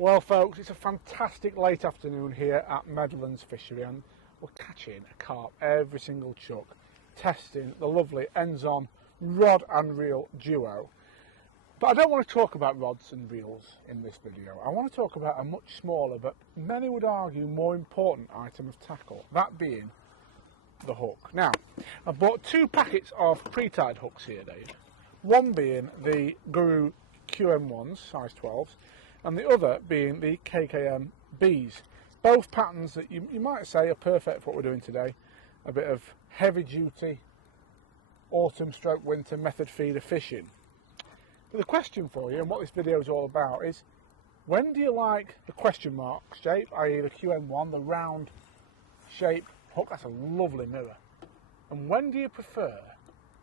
Well folks, it's a fantastic late afternoon here at Meadowlands Fishery and we're catching a carp every single chuck, testing the lovely ends-on rod and reel duo. But I don't want to talk about rods and reels in this video. I want to talk about a much smaller but many would argue more important item of tackle, that being the hook. Now, I bought 2 packets of pre-tied hooks here, Dave. One being the Guru QM1s, size 12s, and the other being the KKM Bs. Both patterns that you might say are perfect for what we're doing today. A bit of heavy duty autumn stroke winter method feeder fishing. But the question for you, and what this video is all about, is when do you like the question mark shape, i.e. the QM1, the round shape hook? That's a lovely mirror. And when do you prefer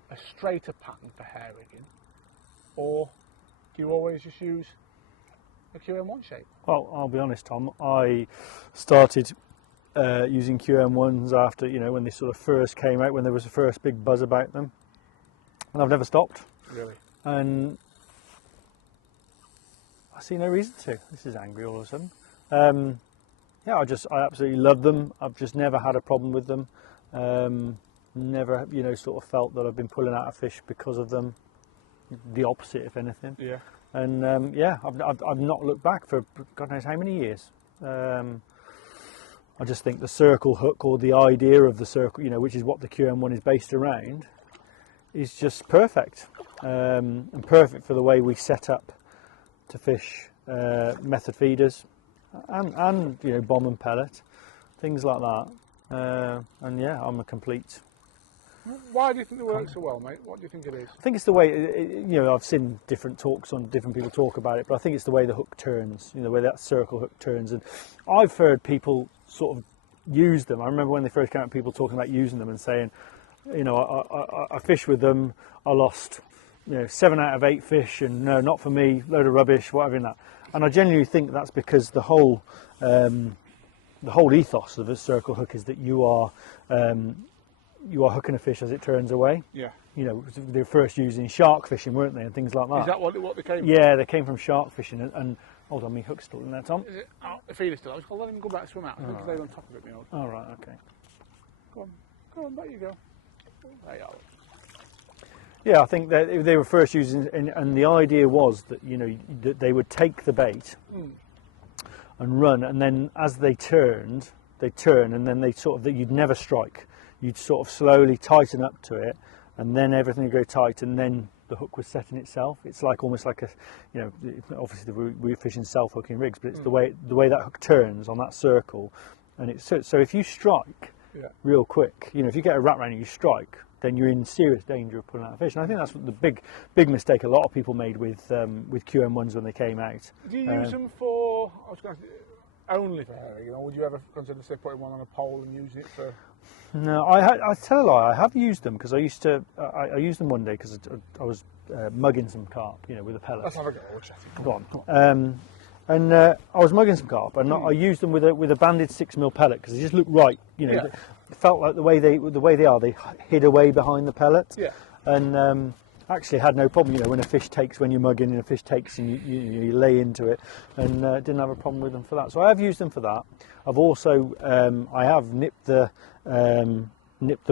a straighter pattern for hair rigging, or do you always just use a QM1 shape? Well, I'll be honest, Tom. I started using QM1s after, when they sort of first came out, when there was a first big buzz about them, and I've never stopped. Really? And I see no reason to. This is angry all of a sudden. Yeah, I absolutely love them. I've just never had a problem with them. Never, sort of felt that I've been pulling out a fish because of them. The opposite, if anything. Yeah. And yeah, I've not looked back for God knows how many years. I just think the circle hook, or the idea of the circle, which is what the QM1 is based around, is just perfect. And perfect for the way we set up to fish method feeders and bomb and pellet, things like that. And yeah, I'm a complete. Why do you think it works so well, mate? What do you think it is? I think it's the way, I've seen different talks on different people talk about it, but I think it's the way the hook turns, the way that circle hook turns. And I've heard people sort of use them. I remember when they first came out, people talking about using them and saying, I fished with them, I lost, 7 out of 8 fish, and no, not for me, load of rubbish, whatever in that. And I genuinely think that's because the whole ethos of a circle hook is that you are hooking a fish as it turns away. Yeah. They were first used in shark fishing, weren't they, and things like that. Is that what they came from? Yeah, they came from shark fishing. And hold on, my hook's still in there, Tom. Is it, the feeder's still. I was going to let him go back and swim out. I think they were on top of it, me old. All right, okay. Go on, back you go. There you are. Yeah, I think that they were first used, and the idea was that that they would take the bait and run, and then as they turn, and then you'd never strike. You'd sort of slowly tighten up to it, and then everything would go tight, and then the hook was setting itself. It's like almost like a, obviously we're fishing self-hooking rigs, but it's the way that hook turns on that circle, and it's so if you strike real quick, if you get a rat round and you strike, then you're in serious danger of pulling out a fish. And I think that's what the big mistake a lot of people made with QM1s when they came out. Do you use them for? I was going to say, only for herring, would you ever consider, say, putting one on a pole and using it for? No, I tell a lie. I have used them because I used them one day because I was mugging some carp, with a pellet. Let's have a go. Go on. And I was mugging some carp, and I used them with a banded 6mm pellet because they just looked right. It felt like the way they are. They hid away behind the pellet. Yeah. And actually had no problem. When you're mugging and a fish takes and you lay into it, and didn't have a problem with them for that. So I have used them for that. I've also I have nipped the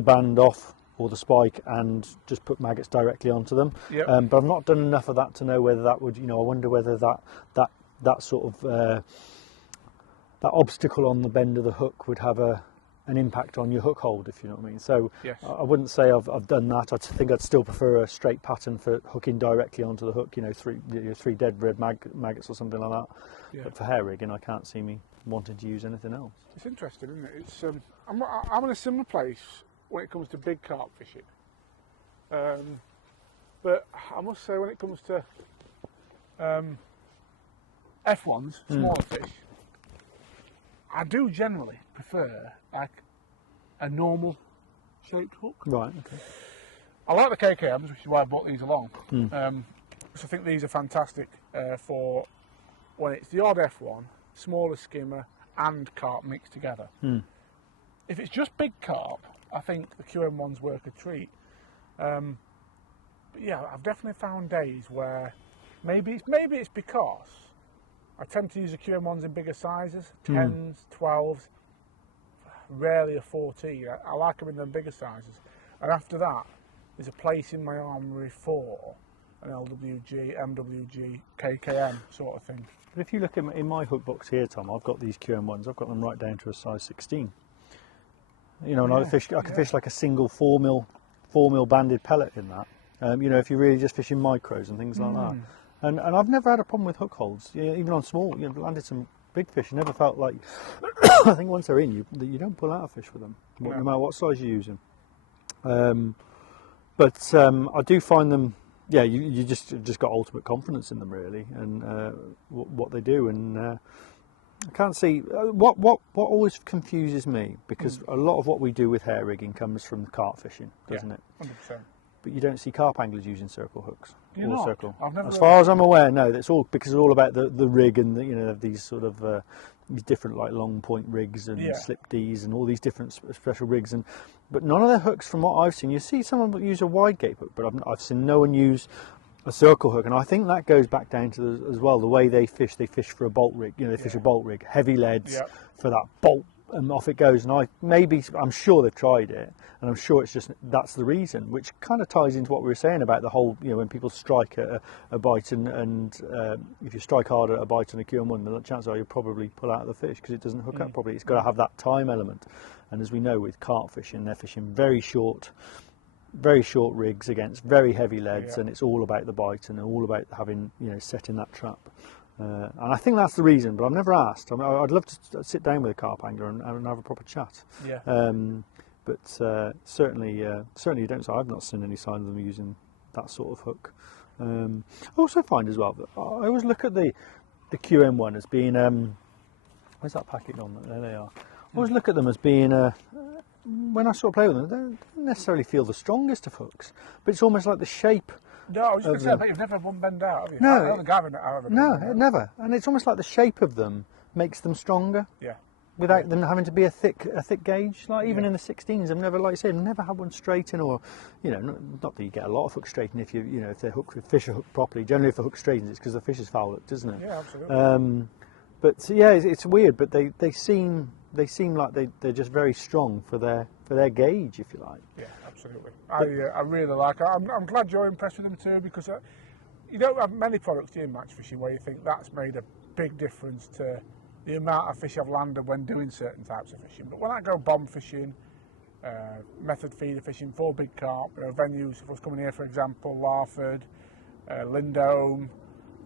band off, or the spike, and just put maggots directly onto them. Yep. But I've not done enough of that to know whether that would, I wonder whether that sort of that obstacle on the bend of the hook would have an impact on your hook hold, if you know what I mean. So yes. I wouldn't say I've done that. I think I'd still prefer a straight pattern for hooking directly onto the hook. 3 dead red maggots or something like that. Yeah. But for hair rigging, I can't see me wanting to use anything else. It's interesting, isn't it? It's I'm in a similar place when it comes to big carp fishing. But I must say, when it comes to F1s, smaller fish, I do generally prefer like a normal shaped hook. Right, okay. I like the KKMs, which is why I brought these along. So I think these are fantastic for when it's the odd F1, smaller skimmer and carp mixed together. If it's just big carp, I think the QM1s work a treat. But yeah, I've definitely found days where maybe it's because I tend to use the QM1s in bigger sizes, 10s, 12s, rarely a 14. I like them in the bigger sizes. And after that, there's a place in my armoury for an LWG, MWG, KKM sort of thing. But if you look in my hook box here, Tom, I've got these QM1s. I've got them right down to a size 16. You know, and I can fish like a single 4mm banded pellet in that. You know, if you're really just fishing micros and things like that. And I've never had a problem with hook holds, even on small. You know, landed some big fish. I never felt like, I think once they're in, you don't pull out a fish with them, no matter what size you're using. But I do find them, yeah, you just got ultimate confidence in them really, and what they do. And I can't see what always confuses me, because a lot of what we do with hair rigging comes from carp fishing, doesn't it? 100%. But you don't see carp anglers using circle hooks. You're not? Circle. As far as I'm aware, no. That's all because it's all about the rig and these sort of these different like long point rigs and slip Ds and all these different special rigs. But none of the hooks, from what I've seen, you see someone use a wide gape hook, but I've seen no one use a circle hook, and I think that goes back down to as well the way they fish. They fish for a bolt rig. They fish a bolt rig, heavy leads for that bolt. And off it goes, and I'm sure they've tried it, and I'm sure it's just that's the reason, which kind of ties into what we were saying about the whole, when people strike at a bite, and if you strike hard at a bite on a QM1, the chances are you'll probably pull out of the fish because it doesn't hook up properly. It's got to have that time element, and as we know with carp fishing, they're fishing very short rigs against very heavy leads, and it's all about the bite and all about having setting that trap. And I think that's the reason, but I've never asked. I mean, I'd love to sit down with a carp angler and have a proper chat. Yeah. But certainly you don't. So I've not seen any sign of them using that sort of hook. I also find as well that I always look at the QM1 as being where's that packet on? There they are. I always look at them as being when I sort of play with them, they don't necessarily feel the strongest of hooks, but it's almost like the shape. No, I was just going to say, I bet you've never had one bend out, have you? No, never. And it's almost like the shape of them makes them stronger. Yeah. Without them having to be a thick gauge. Like even in the 16s, I've never, like I said, never had one straighten, or not that you get a lot of hook straighten if if the fish are hooked properly. Generally, if a hook straightens, it's because the fish is foul hooked, isn't it? Yeah, absolutely. But yeah, it's weird, but they seem like they're just very strong for their gauge, if you like. Yeah, absolutely. I really like it. I'm glad you're impressed with them too, because you don't have many products in match fishing where you think that's made a big difference to the amount of fish I've landed when doing certain types of fishing. But when I go bomb fishing, method feeder fishing for big carp, venues, if I was coming here, for example, Larford, Lindholme,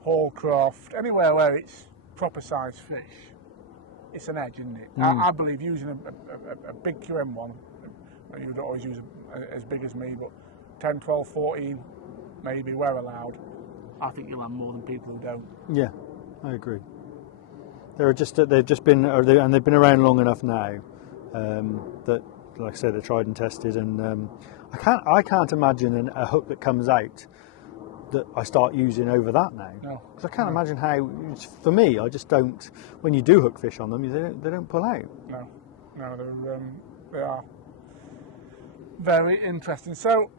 Hallcroft, anywhere where it's proper sized fish, it's an edge, isn't it? I believe using a big QM1, you would always use as big as me, but 10, 12, 14, maybe, where allowed, I think you'll have more than people who don't. Yeah, I agree. They've been around long enough now that, like I said, they're tried and tested, and I can't imagine a hook that comes out that I start using over that now. No. Because I can't imagine how. For me, I just don't. When you do hook fish on them, they don't pull out. No, they are very interesting. So,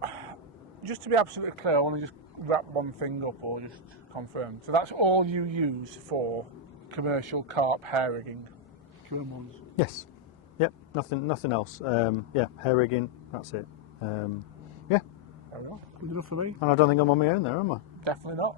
just to be absolutely clear, I want to just wrap one thing up, or just confirm. So that's all you use for commercial carp hair rigging, QM1s? Yes. Yep. Nothing else. Hair rigging. That's it. Yeah. Good enough for me. And I don't think I'm on my own there, am I? Definitely not.